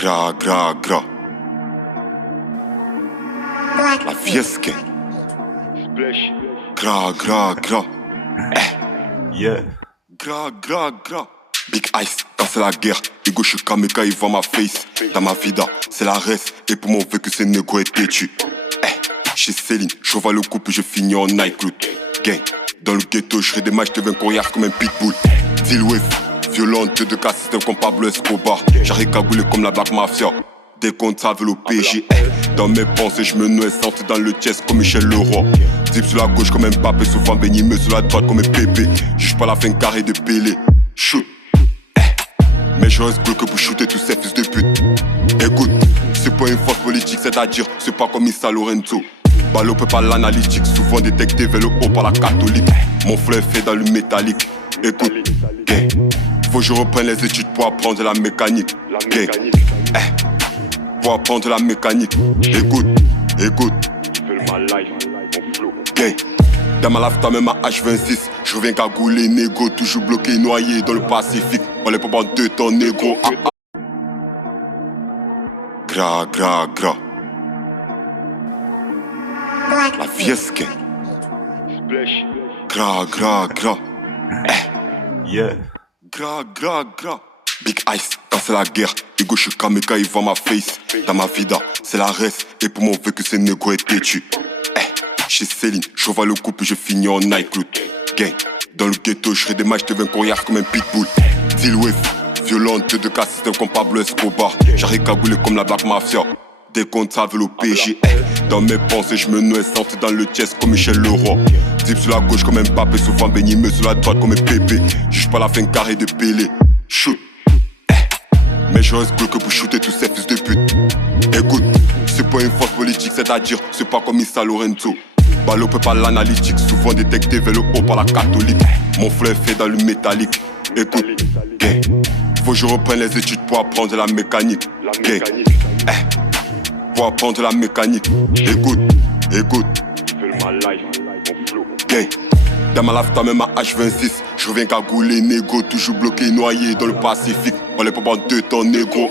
Gras, gras, gras. La fiesque. Gras, gras, gras. Yeah. Gras, gras, gras. Big Ice, quand c'est la guerre. Hugo, je suis kameka, il voit ma face. Dans ma vida, c'est la reste. Et pour mon vécu, c'est négro et têtu. Chez Céline, je vois le coup puis je finis en nightclub. Gang, dans le ghetto, je ferai des matchs, je deviens coriace comme un pitbull. Deal with, violente, de cas système comme Pablo Escobar. J'arrive cagoulé comme la Black Mafia. Des comptes ça veut l'OPG. Dans mes pensées, je me noie sente dans le chest comme Michel Leroy. Zip sur la gauche comme un Mbappé, souvent béni, mais sur la droite comme un Pépé. Juge pas la fin carré de Pélé. Shoot. Mais je reste que pour shooter tous ces fils de pute. Écoute, c'est pas une force politique, c'est-à-dire, c'est pas comme Issa Lorenzo. Ballot peut pas l'analytique, souvent détecté vers le haut par la catholique. Mon fleuve fait dans le métallique. Écoute, gang, faut que je reprenne les études pour apprendre la mécanique. Gang, pour apprendre la mécanique. Écoute, écoute. Gang, dans ma lafta même à H26, je reviens cagoulé, négro, toujours bloqué, noyé dans le Pacifique. On les peut pas en 2 temps, négro. Gras, gras, gras. La fiesque. Gras, gras, gras. Yeah. Gras, gras, gras. Big Ice, quand c'est la guerre. Hugo, je suis kameka, il voit ma face. Dans ma vida, c'est la reste. Et pour mon vécu, c'est négro et têtu. Chez Céline, je vois le coup puis je finis en nightclub. Gang, dans le ghetto, je ferai des matchs, je deviens coriace comme un pitbull. Deal with, violente, de cas système comme Pablo Escobar. J'arrive cagoulé comme la Black Mafia. Des comptes ça veut l'OPG. Dans mes pensées, je me noie sente dans le chest comme Michel Leroy. Zip sur la gauche comme un Mbappé, souvent béni, mais sur la droite comme un Pépé. Juge pas la fin carré de Pélé. Shoot. Mais je reste que pour shooter tous ces fils de pute. Écoute, c'est pas une force politique, c'est-à-dire, c'est pas comme Issa Lorenzo. Ballot peut pas l'analytique, souvent détecté vers le haut par la catholique. Mon fleuve fait dans le métallique. Écoute, gang, faut que je reprenne les études pour apprendre la mécanique. Gang, pour apprendre la mécanique. Écoute, écoute. Gang, dans ma lafta même à H26, je reviens cagoulé, négro, toujours bloqué, noyé dans le Pacifique. On les peut pas en 2 temps, négro.